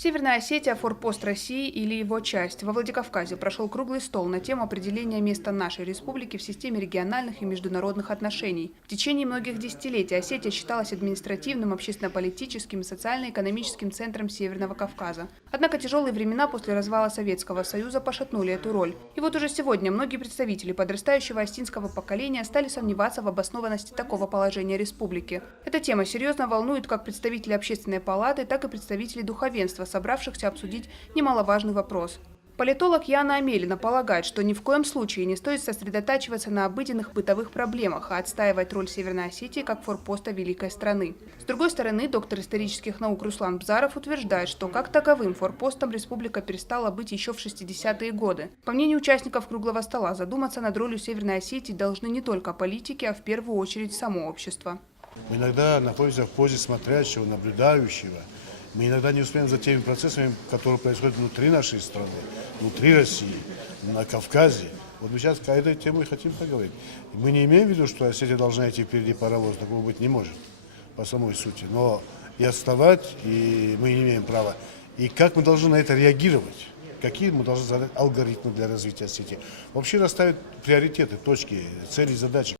Северная Осетия – форпост России или его часть. Во Владикавказе прошел круглый стол на тему определения места нашей республики в системе региональных и международных отношений. В течение многих десятилетий Осетия считалась административным, общественно-политическим и социально-экономическим центром Северного Кавказа. Однако тяжелые времена после развала Советского Союза пошатнули эту роль. И вот уже сегодня многие представители подрастающего осетинского поколения стали сомневаться в обоснованности такого положения республики. Эта тема серьезно волнует как представителей Общественной палаты, так и представителей духовенства, собравшихся обсудить немаловажный вопрос. Политолог Яна Амелина полагает, что ни в коем случае не стоит сосредотачиваться на обыденных бытовых проблемах, а отстаивать роль Северной Осетии как форпоста великой страны. С другой стороны, доктор исторических наук Руслан Бзаров утверждает, что как таковым форпостом республика перестала быть еще в 60-е годы. По мнению участников круглого стола, задуматься над ролью Северной Осетии должны не только политики, а в первую очередь само общество. Мы иногда находимся в позе смотрящего, наблюдающего. Мы иногда не успеем за теми процессами, которые происходят внутри нашей страны, внутри России, на Кавказе. Вот мы сейчас к этой теме и хотим поговорить. Мы не имеем в виду, что Осетия должна идти впереди паровоза, такого быть не может по самой сути. Но и отставать, и мы не имеем права. И как мы должны на это реагировать? Какие мы должны задать алгоритмы для развития Осетии? Вообще расставить приоритеты, точки, цели, задачи.